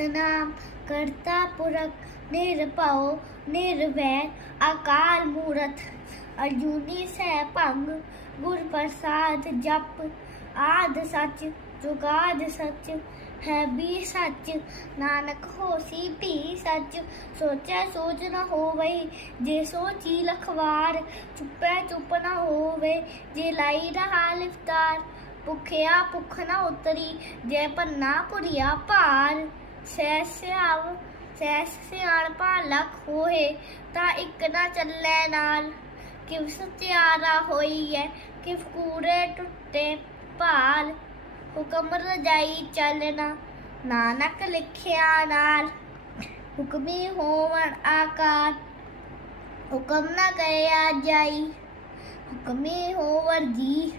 ਸਤਨਾਮ ਕਰਤਾ ਪੁਰਖ, ਨਿਰਭਉ, ਨਿਰਵੈਰ, ਅਕਾਲ ਮੂਰਤ ਅਜੂਨੀ ਸਹਿ ਭੰਗ ਗੁਰ ਪ੍ਰਸਾਦ ਜਪ, ਆਦ ਸੱਚ, ਜੁਗਾਦ ਸੱਚ, ਹੈ ਵੀ ਸੱਚ। ਨਾਨਕ ਹੋਸੀ ਵੀ ਸੱਚ, ਸੋਚੈ ਸੋਚ ਨਾ ਹੋਵੇ, ਜੇ ਸੋਚੀ ਲਖਵਾਰ, ਚੁੱਪੈ ਚੁੱਪ ਨ ਹੋਵੇ। ਜੇ ਲਾਈ ਰਹਾ ਲਿਫਤਾਰ ਭੁਖਿਆ ਭੁੱਖ ਨਾ ਉਤਰੀ, ਜੇ ਪੰਨਾ ਪੁਰੀਆ ਭਾਰ। ਸਹਿ ਸਿਆਵ, ਸਹਿ ਸਿਆਣ ਲਖ ਹੋਏ ਤਾਂ ਇੱਕ ਨਾ ਚੱਲੇ ਨਾਲ। ਕਿਵ ਸਤਿਆਰਾ ਹੋਈ ਹੈ ਕਿਵ ਕੂੜੇ ਟੁੱਟੇ ਭਾਲ। ਹੁਕਮ ਰਜਾਈ ਚੱਲਣਾ, ਨਾਨਕ ਲਿਖਿਆ ਨਾਲ। ਹੁਕਮੀ ਹੋਵਣ ਆਕਾਰ, ਹੁਕਮ ਨਾ ਕਹਿਆ ਜਾਈ। ਹੁਕਮੀ ਹੋਵਰ ਜੀ,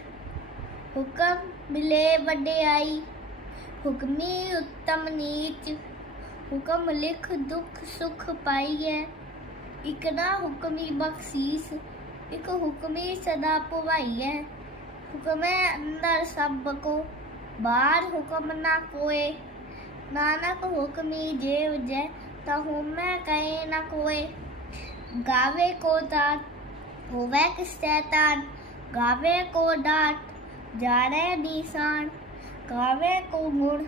ਹੁਕਮ ਮਿਲੇ ਵਡਿਆਈ। ਹੁਕਮੀ ਉੱਤਮ ਨੀਚ हुक्म लिख दुख सुख पाइए। इकना हुक्मी बख्शीस एक हुक्मी सदा पवाइए। हुक्म अंदर सबको बाहर हुक्म ना कोए। नानक हुक्मी जेव जय तो मैं कहे न कोए। गावे को दात, होवे किस गावे को डाट जाने निशान गावे को गुण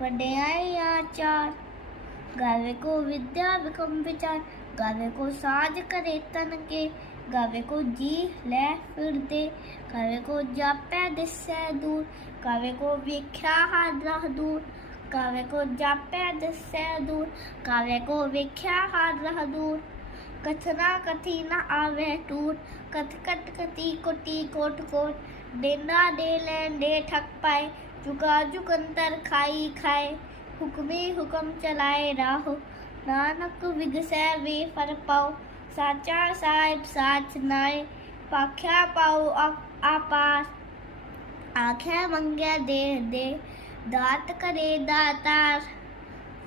वड्याई आचार गावे को विद्या विकम विचार, गावे को साज करे तन के, गावे को जी ले फिर दे, गावे को जापे दिससे दूर, गावे को विख्या हार दूर, गावे को जापे दिससे दूर, गावे को विख्या हार रह दूर। कथना कथी न आवे टूर, कथ कट कथी कुटी कोट कोट, देना दे लें ठक पाए, जुगा जुगंतर खाई खाए। हुक्मे हुक्म चलाए राहो। नानक विगसै वे फर पाओ। साचा साहिब साच नाए। पाख्या पाओ आपास। आख्या मंगया दे दे। दात करे दातार।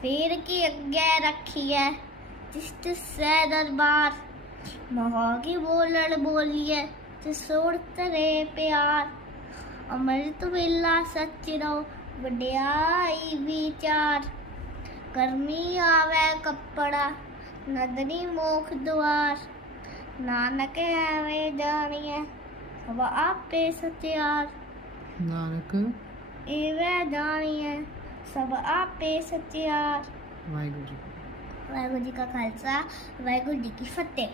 फिर की अज्ञा रखी है जिस्ट सै दरबार। महागी बोलण बोलिए जिस सोड़ तरे प्यार। अमृत वेला सच रहो ਵਡਿਆਈ ਵਿਚਾਰ। ਕਰਮੀ ਆਵੇ ਕੱਪੜਾ ਨਦਨੀ ਮੋਖ ਦੁਆਰ। ਨਾਨਕ ਐਵੇਂ ਜਾਣੀਐ ਸਭ ਆਪੇ ਸਤਿਆਰ ਨਾਨਕ। ਐਵੇਂ ਜਾਣੀਐ ਸਭ ਆਪੇ ਸਤਿਆਰ ਵਾਹਿਗੁਰੂ ਜੀ ਵਾਹਿਗੁਰੂ ਜੀ ਕਾ ਖਾਲਸਾ ਵਾਹਿਗੁਰੂ ਜੀ ਕੀ ਫਤਿਹ।